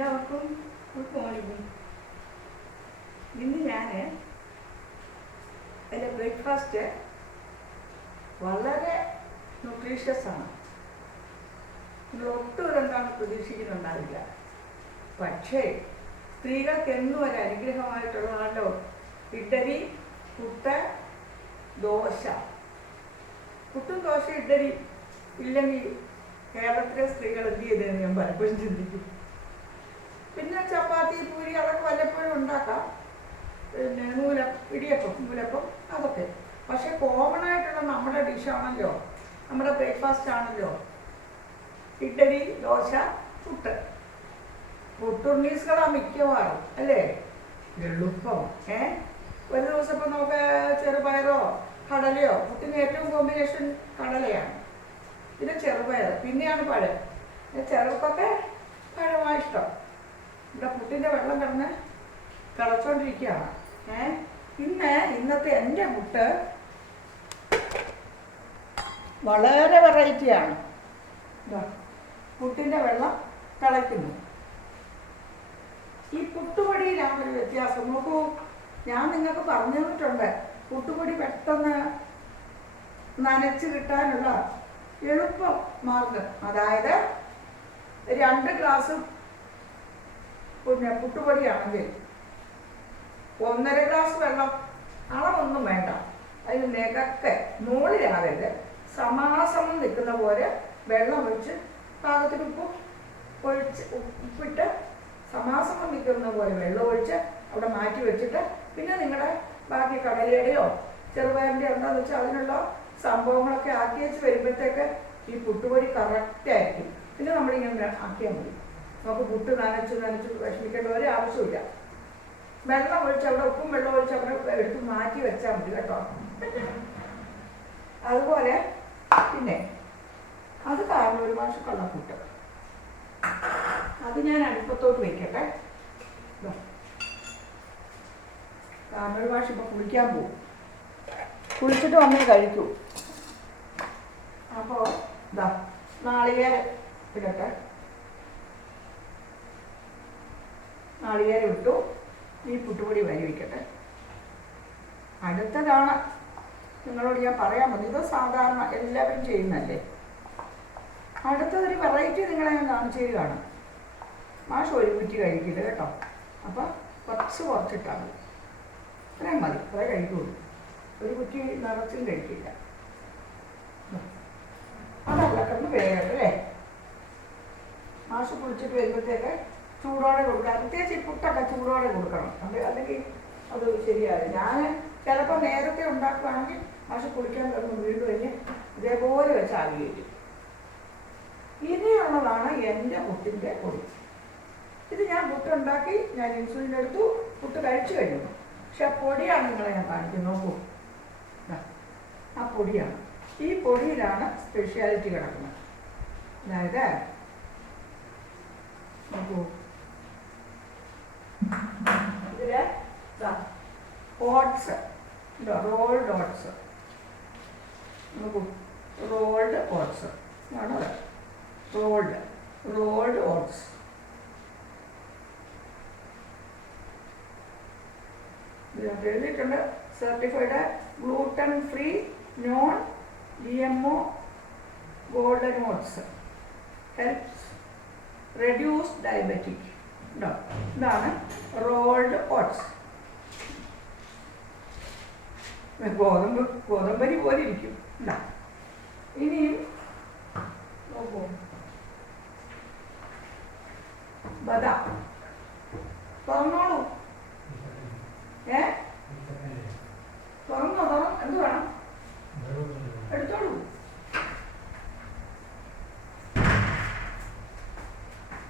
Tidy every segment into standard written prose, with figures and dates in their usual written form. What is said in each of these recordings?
എല്ലാവർക്കും good morning. ഇന്ന് ഞാൻ എൻ്റെ ബ്രേക്ക്ഫാസ്റ്റ് വളരെ ന്യൂട്രീഷ്യസ് ആണ്. നിങ്ങൾ ഒട്ടും ഇതെന്താണ് പ്രതീക്ഷിക്കുന്നുണ്ടാവില്ല. പക്ഷേ സ്ത്രീകൾക്ക് എന്നും ഒരു അനുഗ്രഹമായിട്ടുള്ളതാണല്ലോ ഇഡ്ഡലി, പുട്ട്, ദോശ. പുട്ടും ദോശ ഇഡ്ഡലി ഇല്ലെങ്കിൽ കേരളത്തിലെ സ്ത്രീകൾ എന്ത് ചെയ്തതെന്ന് ഞാൻ പലപ്പോഴും ചിന്തിക്കും. പിന്നെ ചപ്പാത്തി, പൂരി അതൊക്കെ വല്ലപ്പോഴും ഉണ്ടാക്കാം. പിന്നെ ഇടിയപ്പം അതൊക്കെ. പക്ഷെ കോമൺ ആയിട്ടുള്ള നമ്മുടെ ഡിഷാണല്ലോ, നമ്മുടെ ബ്രേക്ക്ഫാസ്റ്റ് ആണല്ലോ ഇഡ്ഡലി, ദോശ, പുട്ട്. പുട്ടുണ്ണീസുകളാണ് മിക്കവാറും, അല്ലേ? എളുപ്പം. ഒരു ദിവസം ഇപ്പം നമുക്ക് ചെറുപയറോ കടലയോ, പുട്ടിന് ഏറ്റവും കോമ്പിനേഷൻ കടലയാണ്. പിന്നെ ചെറുപയർ, പിന്നെയാണ് പഴം. ചെറുപ്പൊക്കെ പഴമാണ് ഇഷ്ടം. ഇവിടെ പുട്ടിൻ്റെ വെള്ളം കിടന്ന് തിളച്ചോണ്ടിരിക്കുകയാണ്. ഇന്നത്തെ എൻ്റെ പുട്ട് വളരെ വെറൈറ്റിയാണ്. പുട്ടിൻ്റെ വെള്ളം തിളയ്ക്കുന്നു. ഈ പുട്ടുപൊടിയിലാണ് ഒരു വ്യത്യാസം. നോക്കൂ, ഞാൻ നിങ്ങൾക്ക് പറഞ്ഞു തന്നിട്ടുണ്ട് പുട്ടുപൊടി പെട്ടെന്ന് നനച്ച് കിട്ടാനുള്ള എളുപ്പ മാർഗം. അതായത് 2 ഗ്ലാസ് പിന്നെ പുട്ടുപൊടിയാണെങ്കിൽ 1.5 ഗ്ലാസ് വെള്ളം, അളവൊന്നും വേണ്ട. അതിന് നികക്കെ മുകളിലാകരുത്, സമാസമം നിൽക്കുന്ന പോലെ വെള്ളം ഒഴിച്ച് പാകത്തിന് ഉപ്പിട്ട് സമാസമം നിൽക്കുന്ന പോലെ വെള്ളം ഒഴിച്ച് അവിടെ മാറ്റി വെച്ചിട്ട് പിന്നെ നിങ്ങളുടെ ബാക്കി കടലയുടെയോ ചെറുപയറിൻ്റെയോ എന്താണെന്ന് വെച്ചാൽ അതിനുള്ള സംഭവങ്ങളൊക്കെ ആക്കി വെച്ച് വരുമ്പോഴത്തേക്ക് ഈ പുട്ടുപൊടി കറക്റ്റായിരിക്കും. പിന്നെ നമ്മളിങ്ങനെ ആക്കിയാൽ മതി. നമുക്ക് പുട്ട് നനച്ച് വിഷമിക്കേണ്ട ഒരു ആവശ്യമില്ല. വെള്ളം ഒഴിച്ച് അവിടെ ഉപ്പും വെള്ളം ഒഴിച്ച് അവിടെ എടുത്ത് മാറ്റി വെച്ചാൽ മതി കേട്ടോ. അതുപോലെ പിന്നെ അത് കാരണം ഒരു മാസം കള്ളപ്പുട്ട് അത് ഞാൻ അടുപ്പത്തോട്ട് വയ്ക്കട്ടെ. കാരണം ഒരു മാസം ഇപ്പം കുളിക്കാൻ പോകും. കുളിച്ചിട്ട് വന്നേ കഴിക്കൂ. അപ്പോൾ നാളികേരം ഇടട്ടെ. നാളികേരം ഇട്ടു. ഈ പുട്ടുപൊടി വരി വയ്ക്കട്ടെ. അടുത്തതാണ് നിങ്ങളോട് ഞാൻ പറയാൻ മതി. ഇത് സാധാരണ എല്ലാവരും ചെയ്യുന്നല്ലേ. അടുത്തതൊരു വെറൈറ്റി നിങ്ങളെ ഞാൻ കാണിച്ചു തരികയാണ്. മാഷ് ഒരു കുറ്റി കഴിക്കില്ല കേട്ടോ. അപ്പം കുറച്ചിട്ടാൽ മതി. അത്രയും മതി, അത്രേ കഴിക്കുള്ളൂ. ഒരു കുറ്റി നിറച്ചും കഴിക്കില്ല. അതല്ല കിടന്ന് വേഗല്ലേ. മാഷ് കുളിച്ചിട്ട് വരുമ്പോഴത്തേക്ക് ചൂടോടെ കൊടുക്കാം. പ്രത്യേകിച്ച് ഈ പുട്ടൊക്കെ ചൂടോടെ കൊടുക്കണം. അല്ലെങ്കിൽ അത് ശരിയാവില്ല. ഞാൻ ചിലപ്പോൾ നേരത്തെ ഉണ്ടാക്കുകയാണെങ്കിൽ മാഷ് കുളിക്കാൻ കിടന്ന് വീണ്ടും കഴിഞ്ഞ് ഇതേപോലെ വെച്ച് ആവി കയറ്റും. ഇനിയുള്ളതാണ് എൻ്റെ പുട്ടിൻ്റെ പൊടി. ഇത് ഞാൻ പുട്ടുണ്ടാക്കി, ഞാൻ ഇൻസുലിൻ എടുത്തു, പുട്ട് കഴിച്ചു കഴിഞ്ഞു. പക്ഷെ ആ പൊടിയാണ് നിങ്ങളെ ഞാൻ കാണിക്കുന്നത്. നോക്കൂ, ആ പൊടിയാണ്. ഈ പൊടിയിലാണ് സ്പെഷ്യാലിറ്റി കിടക്കുന്നത്. അതായത് നോക്കൂ, ഇതില് ഓട്സ്, റോൾഡ് ഓട്സ്. നോക്കൂ, റോൾഡ് ഓട്സ് ആണോ? Rolled oats. എഴുതിയിട്ടുണ്ട് certified gluten free non GMO golden oats helps reduce diabetic. ഉണ്ടോ? ഇതാണ് റോൾഡ് ഓട്സ്. ഗോതമ്പരി പോലെ ഇരിക്കും. ഉണ്ടോ? ഇനിയും നോക്കൂ, ബദാം. തുറന്നോളൂ. തുറന്നോ? എന്ത് വേണം? എടുത്തോളൂ.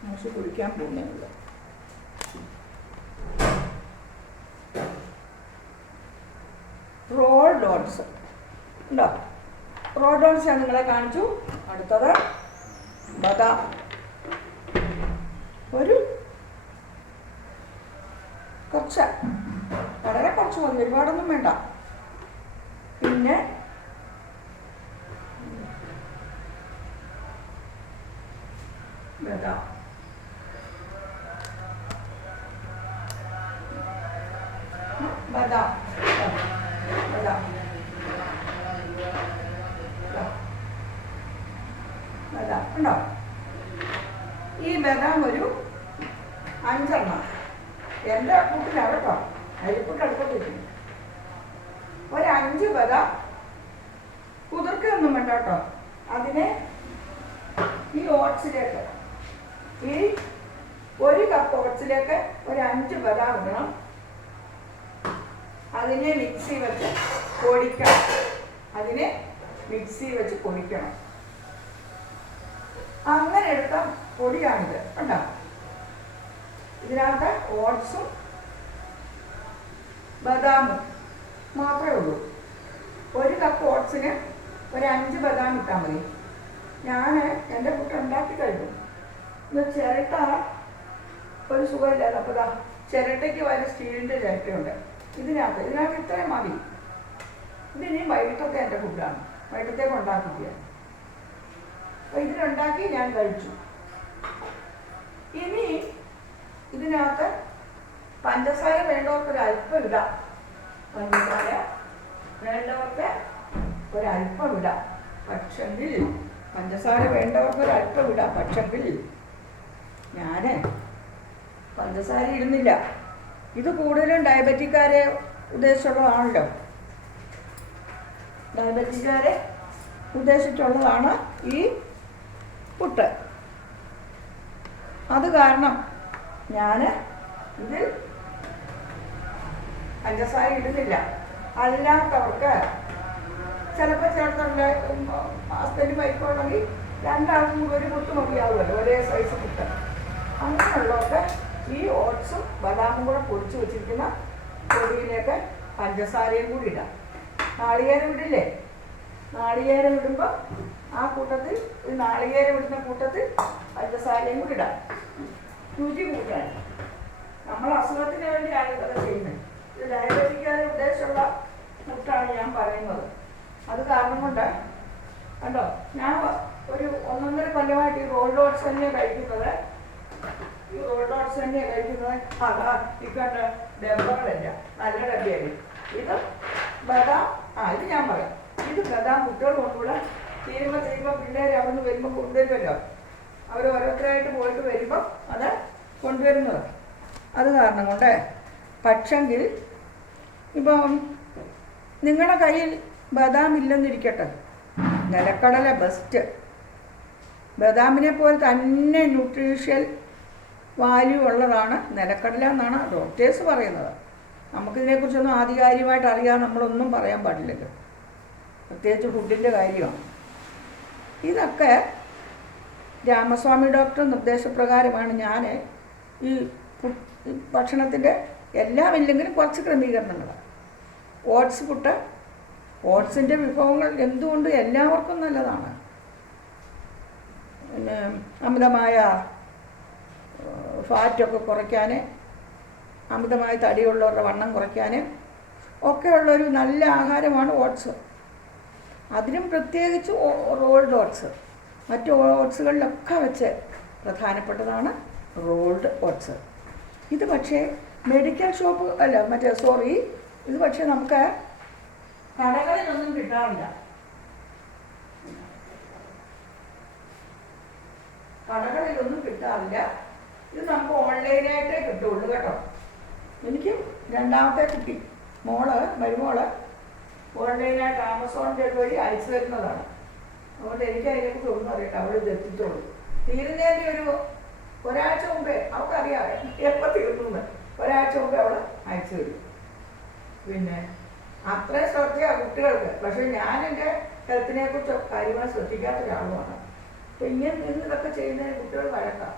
മോശം കുടിക്കാൻ പോകുന്നുള്ളൂ. റോൾഡ് ഓട്സ് ഉണ്ടോ? റോൾഡ് ഓട്സ് ഞാൻ നിങ്ങളെ കാണിച്ചു. അടുത്തത് ബദാം. ഒരു കുറച്ച്, വളരെ കുറച്ച് മതി, ഒരുപാടൊന്നും വേണ്ട. പിന്നെ ബദാം ബദാം ബദാം ബദാം ഉണ്ടോ? ഈ ബദാം ഒരു 5 എണ്ണം എൻ്റെ കൂട്ടിലാണ് കേട്ടോ, അരിപ്പൂട്ട് അടുപ്പത്തിരിക്കുന്നു. ഒരു 5 ബദാം കുതിർക്കൊന്നും വേണ്ട കേട്ടോ. അതിനെ ഈ ഓട്സിലേക്ക്, ഈ 1 കപ്പ് ഓട്സിലേക്ക് ഒരു 5 ബദാം ഇടണം. അതിനെ മിക്സി വെച്ച് പൊടിക്കണം. അതിനെ മിക്സി വെച്ച് പൊടിക്കണം. അങ്ങനെ എടുത്ത പൊടിയാണിത് കണ്ടോ. ഇതിനകത്ത് ഓട്സും ബദാമും മാത്രമേ ഉള്ളൂ. 1 കപ്പ് ഓട്സിന് ഒരു 5 ബദാം ഇട്ടാൽ മതി. ഞാൻ എൻ്റെ കുട്ടി ഉണ്ടാക്കി കഴിഞ്ഞു. ഇത് ചിരട്ട ഒരു സുഖമില്ലാതെ, അപ്പോൾ ഇതാ ചിരട്ടയ്ക്ക് വരെ സ്റ്റീലിൻ്റെ ചിരട്ടയുണ്ട്. ഇതിനകത്ത് ഇത്രയും മതി. ഇതിനി വൈകിട്ടത്തെ എൻ്റെ ഫുഡാണ്, വൈകിട്ടത്തേക്ക് ഉണ്ടാക്കിക്കുക. അപ്പോൾ ഇതിലുണ്ടാക്കി ഞാൻ കഴിച്ചു. ഇനി ഇതിനകത്ത് പഞ്ചസാര വേണ്ടവർക്ക് ഒരല്പം ഇടാം. പഞ്ചസാര വേണ്ടവർക്ക് ഒരല്പം ഇടാം. പക്ഷെങ്കിൽ പഞ്ചസാര വേണ്ടവർക്ക് ഒരല്പം ഇടാം. പക്ഷെങ്കിൽ ഞാൻ പഞ്ചസാര ഇടുന്നില്ല. ഇത് കൂടുതലും ഡയബറ്റിക്കാരെ ഉദ്ദേശിച്ചുള്ളതാണല്ലോ. ഡയബറ്റിക്കാരെ ഉദ്ദേശിച്ചുള്ളതാണ് ഈ പുട്ട്. അത് കാരണം ഞാൻ ഇതിൽ പഞ്ചസാര ഇടുന്നില്ല. അല്ലാത്തവർക്ക് ചിലപ്പോൾ ചേർത്തുണ്ട് ഹസ്ബൻഡ് വൈക്കുണ്ടെങ്കിൽ 2 ആൾക്കും ഒരു പുട്ട് മതിയാവുമല്ലോ, ഒരേ സൈസ് പുട്ട്. അങ്ങനെയുള്ളവർക്ക് ഈ ഓട്സും ബദാമും കൂടെ പൊടിച്ച് വെച്ചിരിക്കുന്ന പൊടിയിലേക്ക് പഞ്ചസാരയും കൂടി ഇടാം. നാളികേരം ഇടില്ലേ, നാളികേരം ഇടുമ്പോൾ ആ കൂട്ടത്തിൽ ഈ നാളികേരം ഇടുന്ന കൂട്ടത്തിൽ പഞ്ചസാരയും കൂടി ഇടാം. രുചി കൂട്ടാൻ. നമ്മൾ അസുഖത്തിന് വേണ്ടിയാണ് ഇതൊക്കെ ചെയ്യുന്നത്. ഇത് ഡയബറ്റിക്കാരെ ഉദ്ദേശമുള്ള ഫുഡാണ് ഞാൻ പറയുന്നത്. അത് കാരണം കൊണ്ട് കണ്ടോ, ഞാൻ ഒരു 1.5 കൊല്ലമായിട്ട് ഈ റോൾഡ് ഓട്സ് തന്നെയാണ് കഴിക്കുന്നത്. ഈ റോൾഡ് ഓട്സ് തന്നെയാണ് കഴിക്കുന്നത്. അതാ ഇക്കണ്ട ഡബ്ബകളല്ല, നല്ല ഡബ്ബയായി. ഇത് ബദാം, ഇത് ഞാൻ പറയാം, ഇത് ബദാം കുട്ടികൾ കൊണ്ടുകൂടെ തീരുമ്പോൾ പിള്ളേർ അവിടെ നിന്ന് വരുമ്പോൾ കൊണ്ടുവരുമല്ലോ. അവർ ഓരോരുത്തരായിട്ട് പോയിട്ട് വരുമ്പോൾ അത് കൊണ്ടുവരുന്നത്. അത് കാരണം കൊണ്ട് പക്ഷെങ്കിൽ ഇപ്പം നിങ്ങളുടെ കയ്യിൽ ബദാം ഇല്ലെന്നിരിക്കട്ടെ, നിലക്കടല ബെസ്റ്റ്. ബദാമിനെ പോലെ തന്നെ ന്യൂട്രീഷ്യൽ വാല്യൂ ഉള്ളതാണ് നിലക്കടല എന്നാണ് ഡോക്ടേഴ്സ് പറയുന്നത്. നമുക്കിതിനെക്കുറിച്ചൊന്നും ആധികാരികമായിട്ട് അറിയാതെ നമ്മളൊന്നും പറയാൻ പാടില്ലല്ലോ, പ്രത്യേകിച്ച് ഫുഡിൻ്റെ കാര്യമാണ്. ഇതൊക്കെ രാമസ്വാമി ഡോക്ടർ നിർദ്ദേശപ്രകാരമാണ് ഞാൻ ഈ ഭക്ഷണത്തിൻ്റെ എല്ലാം ഇല്ലെങ്കിലും കുറച്ച് ക്രമീകരണങ്ങൾ. ഓട്സ് പുട്ട്, ഓട്സിൻ്റെ വിഭവങ്ങൾ എന്തുകൊണ്ട് എല്ലാവർക്കും നല്ലതാണ്. പിന്നെ അമിതമായ ഫാറ്റൊക്കെ കുറയ്ക്കാൻ, അമിതമായ തടിയുള്ളവരുടെ വണ്ണം കുറയ്ക്കാൻ ഒക്കെയുള്ളൊരു നല്ല ആഹാരമാണ് ഓട്സ്. അതിനും പ്രത്യേകിച്ച് റോൾഡ് ഓട്സ്. മറ്റ് ഓട്സുകളിലൊക്കെ വെച്ച് പ്രധാനപ്പെട്ടതാണ് റോൾഡ് ഓട്സ്. ഇത് പക്ഷേ മെഡിക്കൽ ഷോപ്പ് അല്ല, ഇത് പക്ഷേ നമുക്ക് കടകളിലൊന്നും കിട്ടാറില്ല. ഇത് നമുക്ക് ഓൺലൈനായിട്ടേ കിട്ടുള്ളൂ കേട്ടോ. എനിക്ക് രണ്ടാമത്തെ കുട്ടി മരുമോള് ഓൺലൈനായിട്ട് ആമസോണിൻ്റെ വഴി അയച്ചു തരുന്നതാണ്. അതുകൊണ്ട് എനിക്ക് അതിനെക്കുറിച്ച് ഒന്നും അറിയട്ടെ, അവൾ ഇത് എത്തിച്ചോളൂ. തീരുന്നതിൻ്റെ ഒരാഴ്ച മുമ്പേ അവൾക്കറിയാം എപ്പോൾ തീർന്നു. ഒരാഴ്ച മുമ്പേ അവൾ അയച്ചു തരും. പിന്നെ അത്രയും ശ്രദ്ധയാണ് കുട്ടികൾക്ക്. പക്ഷേ ഞാൻ എൻ്റെ ഹെൽത്തിനെ കുറിച്ച് കാര്യമായി ശ്രദ്ധിക്കാത്ത ഒരാളുമാണ്. അപ്പോൾ ഇതൊക്കെ ചെയ്യുന്നതിന് കുട്ടികൾ വഴക്കാം.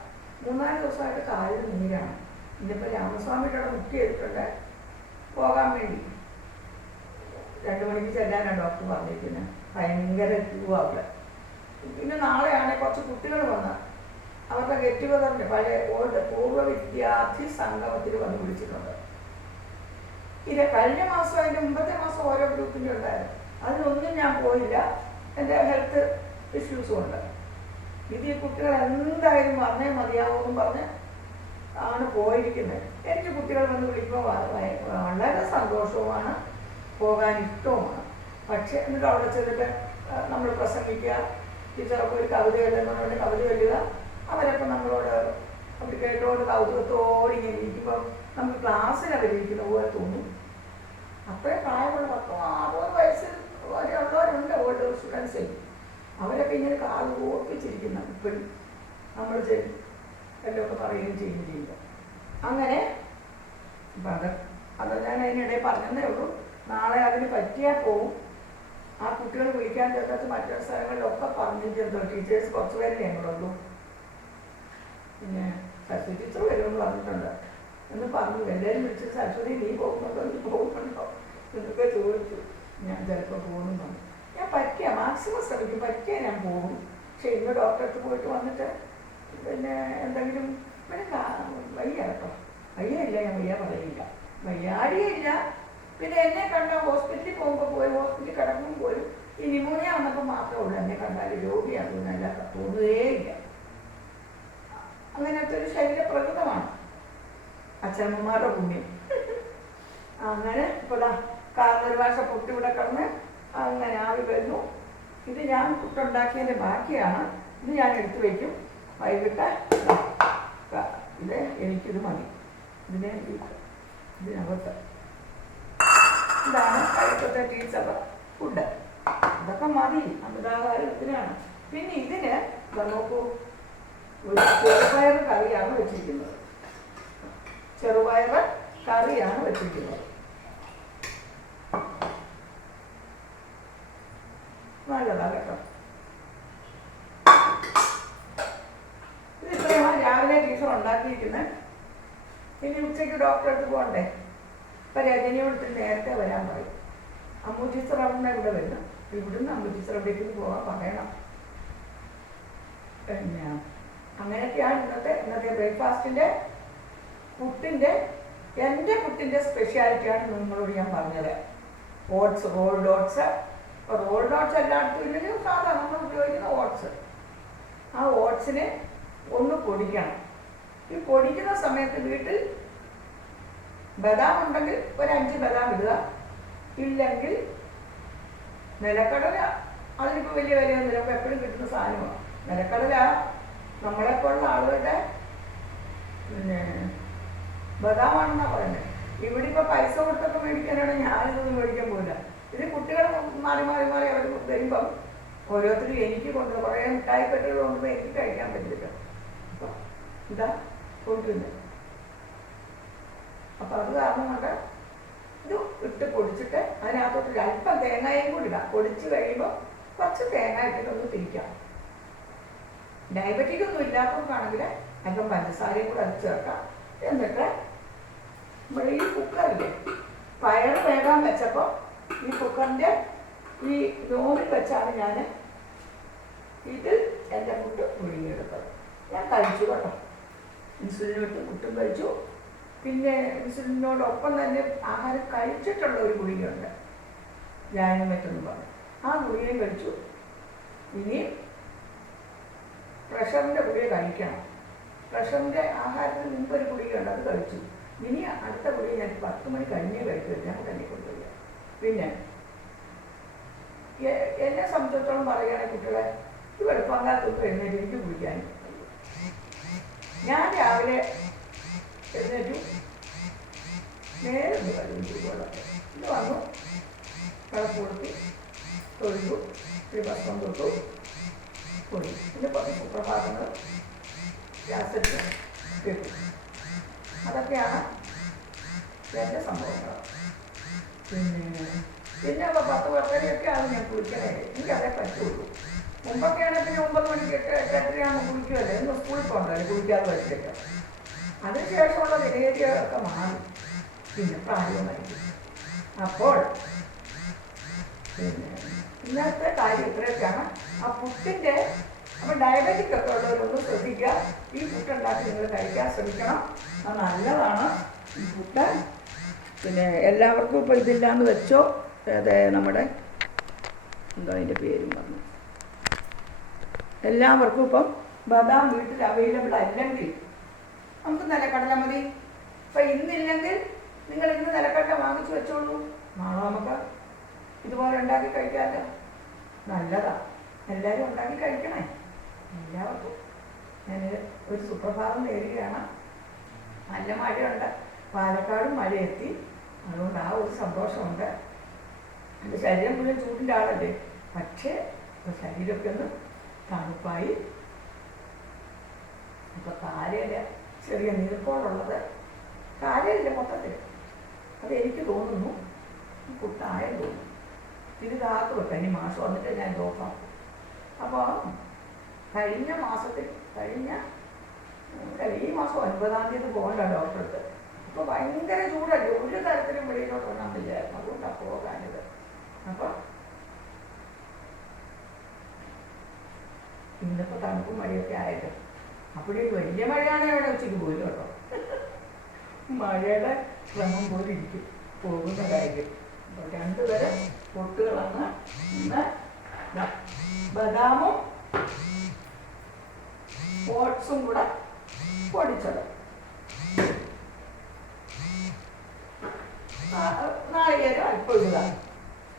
3-4 ദിവസമായിട്ട് കാലിൽ നീരാണ്. ഇന്നിപ്പോൾ രാമസ്വാമിയുടെ അവിടെ ബുക്ക് ചെയ്തിട്ടുണ്ട് പോകാൻ വേണ്ടി. 2 മണിക്ക് ചെല്ലാനാണ് ഡോക്ടർ പറഞ്ഞിരിക്കുന്നത്. ഭയങ്കര ക്യൂ അവിടെ. പിന്നെ നാളെയാണെങ്കിൽ കുറച്ച് കുട്ടികൾ വന്ന് അവരുടെ ഗെറ്റ് ടുഗദറിൻ്റെ പഴയ പൂർവ്വ വിദ്യാർത്ഥി സംഗമത്തിൽ വന്ന് വിളിച്ചിട്ടുണ്ട്. കഴിഞ്ഞ മാസം അതിൻ്റെ മുമ്പത്തെ മാസം ഓരോ ഗ്രൂപ്പിൻ്റെ ഉണ്ടായിരുന്നു. അതിനൊന്നും ഞാൻ പോയില്ല, എൻ്റെ ഹെൽത്ത് ഇഷ്യൂസും ഉണ്ട്. ഇത് ഈ കുട്ടികൾ എന്തായാലും വന്നേ മതിയാവുമെന്നും പറഞ്ഞ് ആണ് പോയിരിക്കുന്നത്. എനിക്ക് കുട്ടികൾ വന്ന് വിളിക്കുമ്പോൾ വളരെ സന്തോഷവുമാണ്, പോകാൻ ഇഷ്ടവുമാണ്. പക്ഷേ എന്നിട്ട് അവിടെ ചെന്നിട്ട് നമ്മൾ പ്രസംഗിക്കുക, ടീച്ചറൊക്കെ ഒരു കവിത എഴുതുന്നതുകൊണ്ട് കവിത ചൊല്ലുക, അവരൊക്കെ നമ്മളോട് അവർ കേട്ടോട് കൗതുകത്തോടെ ഇങ്ങനെ ഇരിക്കുമ്പോൾ നമുക്ക് ക്ലാസ്സിൽ അവരിയ്ക്കുന്ന പോലെ തോന്നും. അത്രയും പ്രായമുള്ള 10-60 വയസ്സിൽ വരെയുള്ളവരുണ്ട് ഓൾഡ് സ്റ്റുഡൻസിൽ. അവരൊക്കെ ഇങ്ങനെ കാത് ഓർപ്പിച്ചിരിക്കുന്ന ഇപ്പോഴും നമ്മൾ എല്ലൊക്കെ പറയുകയും ചെയ്യുക. അങ്ങനെ അപ്പം അത് ഞാൻ അതിനിടയിൽ പറഞ്ഞതേ ഉള്ളൂ. നാളെ അതിന് പറ്റിയാൽ പോവും. ആ കുട്ടികൾ വിളിക്കാൻ ചേർത്ത് മറ്റു സ്ഥലങ്ങളിലൊക്കെ പറഞ്ഞിട്ടുണ്ടോ, ടീച്ചേഴ്സ് കുറച്ച് പേരെ ഞങ്ങളുള്ളൂ. പിന്നെ സരസ്വതി ടീച്ചർ വരുമെന്ന് പറഞ്ഞിട്ടുണ്ട് എന്ന് പറഞ്ഞു. എല്ലാവരും വിളിച്ചിട്ട് സരസ്വതി നീ പോകുന്നുണ്ടോ, നീ പോകുന്നുണ്ടോ എന്നൊക്കെ ചോദിച്ചു. ഞാൻ ചിലപ്പോൾ പോകുന്നു. ഞാൻ പറ്റിയ മാക്സിമം ശ്രമിക്കും, പറ്റിയാൽ ഞാൻ പോകും. പക്ഷെ ഇന്ന് ഡോക്ടർക്ക് പോയിട്ട് വന്നിട്ട് പിന്നെ എന്തെങ്കിലും പിന്നെ വയ്യ കേട്ടോ, വയ്യയില്ല, ഞാൻ വയ്യ പറയില്ല, വയ്യാടിയില്ല. പിന്നെ എന്നെ കണ്ടാൽ ഹോസ്പിറ്റലിൽ പോകുമ്പോൾ പോലും ഹോസ്പിറ്റലിൽ കിടക്കുമ്പോൾ പോലും ഈ ന്യൂമോണിയ വന്നപ്പോൾ മാത്രമേ ഉള്ളൂ എന്നെ കണ്ടാൽ രോഗിയാകുന്നല്ല തോന്നുകയില്ല. അങ്ങനത്തെ ഒരു ശരീരപ്രകൃതമാണ് അച്ഛനമ്മമാരുടെ പുണ്യം. അങ്ങനെ ഇപ്പോൾ കാർന്നൊരു ഭാഷ പൊട്ടിവിടെ കിടന്ന് അങ്ങനെ ആവി വരുന്നു. ഇത് ഞാൻ പുട്ടുണ്ടാക്കിയതിൻ്റെ ബാക്കിയാണ്. ഇത് ഞാൻ എടുത്തു വയ്ക്കും. വൈകിട്ട് ഇത് എനിക്കിത് മതി. ഇതിനകത്ത് ഇതാണ് കഴിക്കത്തെ ടീച്ചർ ഫുഡ്. ഇതൊക്കെ മതി, അമൃതാഹാരത്തിനാണ്. പിന്നെ ഇതിന് നോക്കൂ, ഒരു ചെറുപയർ കറിയാണ് വെച്ചിരിക്കുന്നത്. ചെറുപയർ കറിയാണ് വെച്ചിരിക്കുന്നത്. നല്ലതാ കേട്ടോ. ഇത് ഇത്രയുമാണ് രാവിലെ ടീച്ചർ ഉണ്ടാക്കിയിരിക്കുന്നത്. ഇനി ഉച്ചയ്ക്ക് ഡോക്ടറെ അടുത്ത് പോകണ്ടേ? ഇപ്പം രജനിയോട് നേരത്തെ വരാൻ പറയും. അമ്മു ടീച്ചർ അവിടെ ഇവിടെ വരുന്നു. ഇവിടുന്ന് അമ്മു ടീച്ചർ എവിടേക്ക് പോകാൻ പറയണം. പിന്നെ അങ്ങനെയൊക്കെയാണ് ഇന്നത്തെ ബ്രേക്ക്ഫാസ്റ്റിൻ്റെ എൻ്റെ പുട്ടിൻ്റെ സ്പെഷ്യാലിറ്റിയാണ് നിങ്ങളോട് ഞാൻ പറഞ്ഞത്. Oats, rolled oats. Rolled oats എല്ലായിടത്തും ഇല്ലെങ്കിൽ സാധാരണ നമ്മൾ ഉപയോഗിക്കുന്ന ഓട്സ്. ആ ഓട്സിനെ ഒന്ന് പൊടിക്കണം. ഈ പൊടിക്കുന്ന സമയത്ത് വീട്ടിൽ ബദാം ഉണ്ടെങ്കിൽ ഒരു 5 ബദാം ഇടുക. ഇല്ലെങ്കിൽ നിലക്കടല, അതിനിപ്പോൾ വലിയ വിലയൊന്നുമില്ല, അപ്പോൾ എപ്പോഴും കിട്ടുന്ന സാധനമാണ് നിലക്കടല. നമ്മളെപ്പോലുള്ള ആളുകളുടെ പിന്നെ ബദാമാണെന്നാണ് പറയുന്നത്. ഇവിടെ ഇപ്പോൾ പൈസ കൊടുത്തൊക്കെ മേടിക്കാനാണെങ്കിൽ ഞാനിതൊന്നും മേടിക്കാൻ പോയില്ല. ഇത് കുട്ടികൾ മാറി മാറി മാറി അവർ വരുമ്പം ഓരോരുത്തരും എനിക്ക് കൊണ്ട് കുറേ മിഠായിപ്പെട്ടുകൾ കൊണ്ടുപോയി എനിക്ക് കഴിക്കാൻ പറ്റില്ല. അപ്പം ഇതാ കൊണ്ടുവരുന്നത്. അപ്പം അത് കാരണം കൊണ്ട് ഇത് ഇട്ട് പൊടിച്ചിട്ട് അതിനകത്തോട്ട് അല്പം തേങ്ങയും കൂടി ഇടാം. പൊടിച്ച് കഴിയുമ്പോൾ കുറച്ച് തേങ്ങ ഇട്ടിട്ടൊന്ന് തിരിക്കാം. ഡയബറ്റിക് ഒന്നും ഇല്ലാത്തവർക്കാണെങ്കിൽ അല്പം പഞ്ചസാരയും കൂടെ അത് ചേർക്കാം. എന്നിട്ട് നമ്മൾ ഈ കുക്കറിൽ പയർ വേകാൻ വെച്ചപ്പോൾ ഈ കുക്കറിൻ്റെ ഈ നോമിൽ വെച്ചാണ് ഞാൻ ഇതിൽ എൻ്റെ പുട്ട് പുഴുങ്ങിയെടുത്തത്. ഞാൻ കഴിച്ചു കേട്ടോ. ഇൻസുലിനോട്ട് പുട്ടും കഴിച്ചു. പിന്നെ ഇൻസുലിനോടൊപ്പം തന്നെ ആഹാരം കഴിച്ചിട്ടുള്ള ഒരു ഗുളികയുണ്ട്, ധ്യാനമെന്ന് പറഞ്ഞു. ആ ഗുളികയും കഴിച്ചു. ഇനി പ്രഷറിൻ്റെ ഗുളിക കഴിക്കണം. പ്രഷറിൻ്റെ ആഹാരത്തിന് മുമ്പ് ഒരു ഗുളികയുണ്ട്, അത് കഴിച്ചു. ഇനി അടുത്ത ഗുളിക ഞാൻ 10 മണി കഴിഞ്ഞേ കഴിക്കുമല്ലോ, ഞാൻ തന്നെ കൊണ്ടുപോയി. പിന്നെ എന്നെ സംബന്ധിച്ചിടത്തോളം പറയുകയാണെങ്കിൽ കുട്ടികളെ ഇത് വെളുപ്പാങ്കാലത്തൊന്നും എഴുന്നേറ്റ് എനിക്ക് കുളിക്കാൻ. ഞാൻ രാവിലെ എഴുന്നേറ്റു, നേരെ ഒന്ന് കഴിച്ചു ഇത് വന്നു, കിടപ്പ് കൊടുത്തു, തൊഴിച്ചു, ഒരു ഭക്ഷണം തൊട്ടു പോയി. പിന്നെ കുറച്ച് സുപ്രഭാതങ്ങൾ രാസറ്റ് കേട്ടു. അതൊക്കെയാണ് എൻ്റെ സംഭവങ്ങൾ. പിന്നെ 10-10:30 ഞാൻ കുളിക്കണേ. എനിക്കതേ പറ്റുള്ളൂ. മുമ്പൊക്കെയാണെങ്കിൽ പിന്നെ 9 മണിക്ക് 8-8:30 കുളിക്കുമല്ലേ. ഇന്ന് സ്കൂളിൽ പോകണ്ടല്ലേ കുളിക്കാതെ വെച്ചിട്ട്. അതിനുശേഷമുള്ള ദിനചര്യകളൊക്കെ മാറി. പിന്നെ പ്രായമായിരിക്കും. അപ്പോൾ പിന്നെ ഇന്നത്തെ കാര്യം ഇത്രയൊക്കെയാണ്. ആ പുട്ടിൻ്റെ അപ്പോൾ ഡയബറ്റിക് ഒക്കെ ഉള്ളവരൊന്ന് ശ്രദ്ധിക്കുക. ഈ പുട്ടുണ്ടാക്കി നിങ്ങൾ കഴിക്കാൻ ശ്രമിക്കണം. അത് നല്ലതാണ് ഈ പുട്ട്. പിന്നെ എല്ലാവർക്കും ഇപ്പോൾ ഇതില്ലാന്ന് വെച്ചോ. അതെ, നമ്മുടെ എന്താ അതിൻ്റെ പേരും പറഞ്ഞു. എല്ലാവർക്കും ഇപ്പം ബദാം വീട്ടിൽ അവൈലബിൾ അല്ലെങ്കിൽ നമുക്ക് നിലക്കടല മതി. അപ്പം ഇന്നില്ലെങ്കിൽ നിങ്ങൾ ഇന്ന് നിലക്കടല വാങ്ങിച്ചു വെച്ചോളൂ, നാളെ നമുക്ക് ഇതുപോലെ ഉണ്ടാക്കി കഴിക്കാമല്ലോ. നല്ലതാ, എല്ലാവരും ഉണ്ടാക്കി കഴിക്കണേ. എല്ലാവർക്കും ഞാൻ ഒരു സുപ്രഭാതം നേരുകയാണ്. നല്ല മഴയുണ്ട്, പാലക്കാടും മഴ എത്തി, അതുകൊണ്ട് ആ ഒരു സന്തോഷമുണ്ട്. എൻ്റെ ശരീരം മുഴുവൻ ചൂടിൻ്റെ ആളല്ലേ, പക്ഷേ ഇപ്പോൾ ശരീരമൊക്കെ ഒന്ന് തണുപ്പായി. ഇപ്പോൾ കാലയിൽ ചെറിയ നീർക്കോളുള്ളത്, കാലയില്ല മൊത്തത്തിൽ, അതെനിക്ക് തോന്നുന്നു കുട്ടായെന്ന് തോന്നുന്നു. ഇത് കാത്തു വെക്കാം, ഇനി മാസം വന്നിട്ട് ഞാൻ നോക്കാം. അപ്പോൾ കഴിഞ്ഞ മാസത്തിൽ ഈ മാസം 9-ാം തീയതി പോകണ്ട ഡോക്ടർക്ക്. അപ്പോൾ ഭയങ്കര ചൂടല്ലേ, ഒരു തരത്തിലും വെളിയിലോട്ട് വന്നാൽ വയ്യായിരുന്നു, അതുകൊണ്ടാണ് പോകാനിത്. അപ്പോൾ ഇന്നിപ്പോൾ തണുപ്പും മഴയൊക്കെ ആയിട്ട് അപ്പോഴേക്ക് വലിയ മഴയാണെങ്കിൽ അവിടെ ഉച്ചയ്ക്ക് പോലും കേട്ടോ. മഴയുടെ ക്രമം പോലെ ഇരിക്കും പോകുന്ന കാര്യം. അപ്പോൾ 2 തരം പൊട്ടുകളാണ് ഇന്ന്. ബദാമും ഓട്സും കൂടെ പൊടിച്ചത്, നാളികേരം അല്പം ഇതാണ്.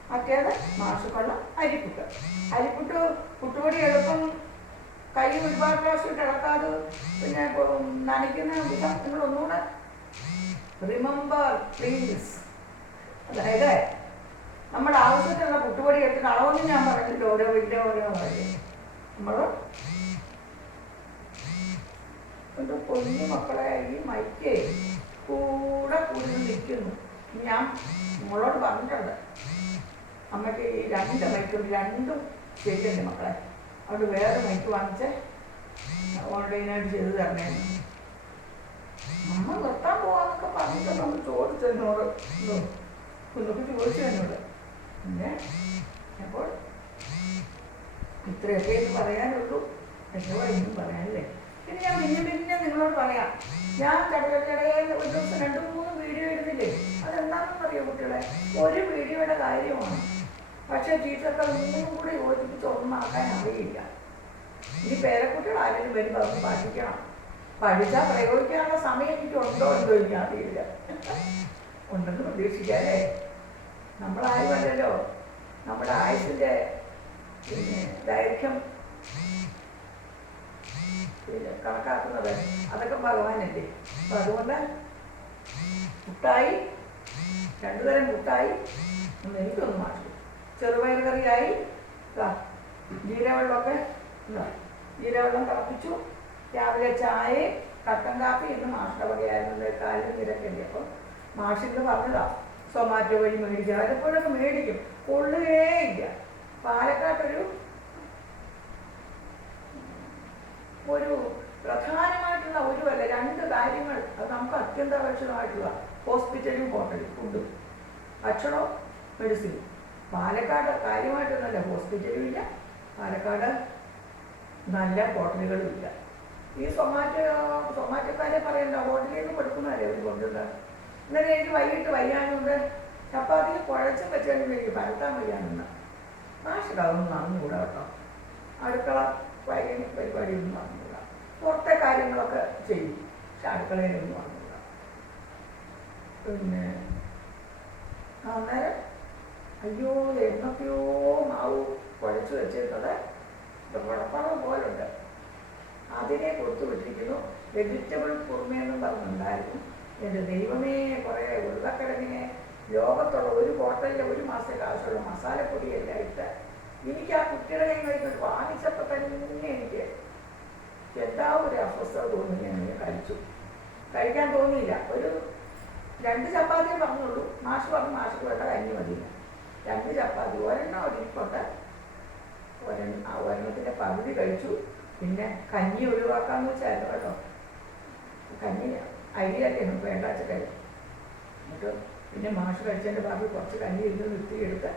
മറ്റേത് മാഷുകൊള്ള അരിപ്പുട്ട്. പുട്ടുപൊടി എളുപ്പം കൈ ഒരുപാട് പ്രാവശ്യം ഇളക്കാതെ പിന്നെ നനയ്ക്കുന്ന വിധം നിങ്ങളൊന്നുകൂടെ റിമെമ്പർ പ്ലീസ്. അതായത് നമ്മുടെ ആവശ്യത്തിലുള്ള പുട്ടുപൊടി എടുത്തിട്ട് അളവൊന്നും ഞാൻ പറഞ്ഞില്ല, ഓരോ പറയും. നമ്മൾ എൻ്റെ പൊന്നു മക്കളെ ഈ മൈക്കേ കൂടെ കൂടി നിൽക്കുന്നു. ഞാൻ മോളോട് പറഞ്ഞിട്ടുണ്ട്, അമ്മയ്ക്ക് ഈ 2 മൈക്കും 2ഉം ശരിയല്ലേ മക്കളെ, അവിടെ വേറെ മൈക്ക് വാങ്ങിച്ച് ഓൺലൈനായിട്ട് ചെയ്ത് തരണേന്ന്. നമ്മൾ നിർത്താൻ പോവാന്നൊക്കെ പറഞ്ഞിട്ട് നമ്മൾ ചോദിച്ചു എന്നോട്, കുന്നൊക്കെ ചോദിച്ചു എന്നോട്. പിന്നെ അപ്പോൾ ഇത്രയൊക്കെ എനിക്ക് പറയാനുള്ളൂ, എന്തോ ഇനിയും പറയാനില്ലേ. പിന്നെ ഞാൻ പിന്നെ നിങ്ങളോട് പറയാം, ഞാൻ കടയിൽ ഒരു ദിവസം 2-3 വീഡിയോ ഇടുന്നില്ലേ, അതെന്താണെന്ന് അറിയോ കുട്ടികളെ, ഒരു വീഡിയോയുടെ കാര്യമാണ്. പക്ഷേ ടീച്ചർക്ക് 3 കൂടി യോജിപ്പിച്ച് ഒന്നാക്കാൻ അറിയില്ല. ഇനി പേരക്കുട്ടികൾ ആരെങ്കിലും വരുമ്പോൾ അതൊന്ന് പഠിക്കണം. പഠിച്ചാൽ പ്രയോഗിക്കാനുള്ള സമയം എനിക്കുണ്ടോ എന്തോ എനിക്ക് അറിയില്ല. ഉണ്ടെന്ന് പ്രതീക്ഷിക്കാല്ലേ. നമ്മളാരുമല്ലല്ലോ നമ്മുടെ ആയുസിൻ്റെ പിന്നെ ദൈർഘ്യം കണക്കാക്കുന്നത്, അതൊക്കെ ഭഗവാനല്ലേ. അപ്പം അതുകൊണ്ട് പുട്ടായി, 2 തരം പുട്ടായി ഒന്ന് എനിക്കൊന്ന് മാറ്റും. ചെറുപയർ കറിയായി, ജീരവെള്ളമൊക്കെ ജീരവെള്ളം തിളപ്പിച്ചു. രാവിലെ ചായ കട്ടൻ കാപ്പി ഇന്ന് മാഷിൻ്റെ വകയായിരുന്നു, കാലിന് നിരക്കല്ലേ. അപ്പം മാഷിന്ന് പറഞ്ഞതാ സൊമാറ്റോ വഴി മേടിക്കുക, വല്ലപ്പോഴൊക്കെ മേടിക്കും, കൊള്ളുകയില്ല. പാലക്കാട്ടൊരു പ്രധാനമായിട്ടുള്ള അല്ല 2 കാര്യങ്ങൾ അത് നമുക്ക് അത്യന്താപേക്ഷിതമായിട്ടുള്ള ഹോസ്പിറ്റലും ഹോട്ടലും ഫുഡും, ഭക്ഷണവും മെഡിസിനും. പാലക്കാട് കാര്യമായിട്ടൊന്നുമല്ല, ഹോസ്പിറ്റലും ഇല്ല, പാലക്കാട് നല്ല ഹോട്ടലുകളും ഇല്ല. ഈ സൊമാറ്റോക്കാരെ പറയണ്ട, ഹോട്ടലിൽ നിന്ന് കൊടുക്കുന്നവരെ അവർ കൊണ്ടുവന്നത്. ഇന്നലെ എനിക്ക് വൈകിട്ട് വയ്യാനുണ്ട്, ചപ്പാത്തിക്ക് കുഴച്ചും വെച്ചാലും എനിക്ക് പരത്താൻ വയ്യാനെന്ന്. നാശിടാതൊന്നും നടന്നുകൂടാ കേട്ടോ. അടുക്കള പരിപാടിയൊന്നും നടന്നുകൂടാ. പുറത്തെ കാര്യങ്ങളൊക്കെ ചെയ്യും, പക്ഷെ അടുക്കളയിലൊന്നും നടന്നുകൂടാ. പിന്നെ അന്നേരം അയ്യോ എന്നൊക്കെയോ മാവ് കുഴച്ച് വെച്ചിരുന്നത് കുഴപ്പണം പോലുണ്ട്, അതിനെ കൊടുത്തു വിട്ടിരിക്കുന്നു. വെജിറ്റബിൾ കുറുമയെന്നും പറഞ്ഞിട്ടുണ്ടായിരുന്നു. എൻ്റെ ദൈവമേ, കുറേ ഉരുളക്കിഴങ്ങിനെ ലോകത്തുള്ള ഒരു ഹോട്ടലിൽ 1 മാസത്തേക്ക് ആവശ്യമുള്ള മസാലപ്പൊടിയെല്ലാം ഇട്ട് എനിക്ക് ആ കുട്ടിയുടെ കൈ കഴിഞ്ഞിട്ട് വാങ്ങിച്ചപ്പോൾ തന്നെ എനിക്ക് എന്താ ഒരു അസ്വസ്ഥത തോന്നി. ഞാൻ കഴിക്കാൻ തോന്നിയില്ല. ഒരു 2 ചപ്പാത്തിയെ പറഞ്ഞുള്ളൂ. മാഷ് പറഞ്ഞു മാഷക്ക് വേണ്ട കഞ്ഞി മതിയില്ല. 2 ചപ്പാത്തി, ഒരെണ്ണം ഒരിപ്പുണ്ട്, ഒരെണ്ണത്തിൻ്റെ പകുതി കഴിച്ചു. പിന്നെ കഞ്ഞി ഒഴിവാക്കാമെന്ന് വെച്ചായിരുന്നു കേട്ടോ. കഞ്ഞി അരിയല്ലേ നമുക്ക് വേണ്ട വെച്ച് കഴിക്കും. എന്നിട്ട് പിന്നെ മാഷ് കഴിച്ചതിൻ്റെ ബാക്കി കുറച്ച് കഞ്ഞി ഇരുന്ന് നിർത്തിയെടുത്ത്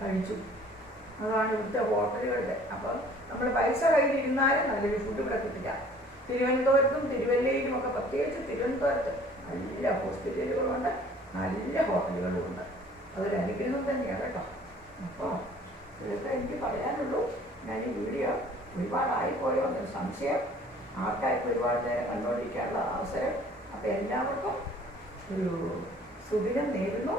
കഴിച്ചു. അതാണ് ഇവിടുത്തെ ഹോട്ടലുകളുടെ. അപ്പം നമ്മൾ പൈസ കയ്യിലിരുന്നാലും നല്ലൊരു ഫുഡ് ഇവിടെ കിട്ടില്ല. തിരുവനന്തപുരത്തും തിരുവല്ലയിലുമൊക്കെ, പ്രത്യേകിച്ച് തിരുവനന്തപുരത്ത് നല്ല ഹോസ്പിറ്റലുകളുണ്ട്, നല്ല ഹോട്ടലുകളുമുണ്ട്. അതൊരു അനുഗ്രഹം തന്നെയാണ് കേട്ടോ. അപ്പോൾ ഇതൊക്കെ എനിക്ക് പറയാനുള്ളൂ. ഞാൻ ഈ വീഡിയോ ഒരുപാടായിപ്പോയോ എന്നൊരു സംശയം. ആൾക്കാർക്ക് ഒരുപാട് നേരം കണ്ടുകൊണ്ടിരിക്കാനുള്ള അപ്പം എല്ലാവർക്കും ഒരു സുദിനം നേരുന്നു.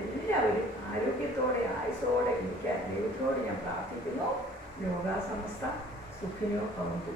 എല്ലാവരും ആരോഗ്യത്തോടെ ആയുസ്സോടെ ഇരിക്കാൻ ദൈവത്തോട് ഞാൻ പ്രാർത്ഥിക്കുന്നു. ലോകാസമസ്ത സുഖിനോ ഭവന്തു.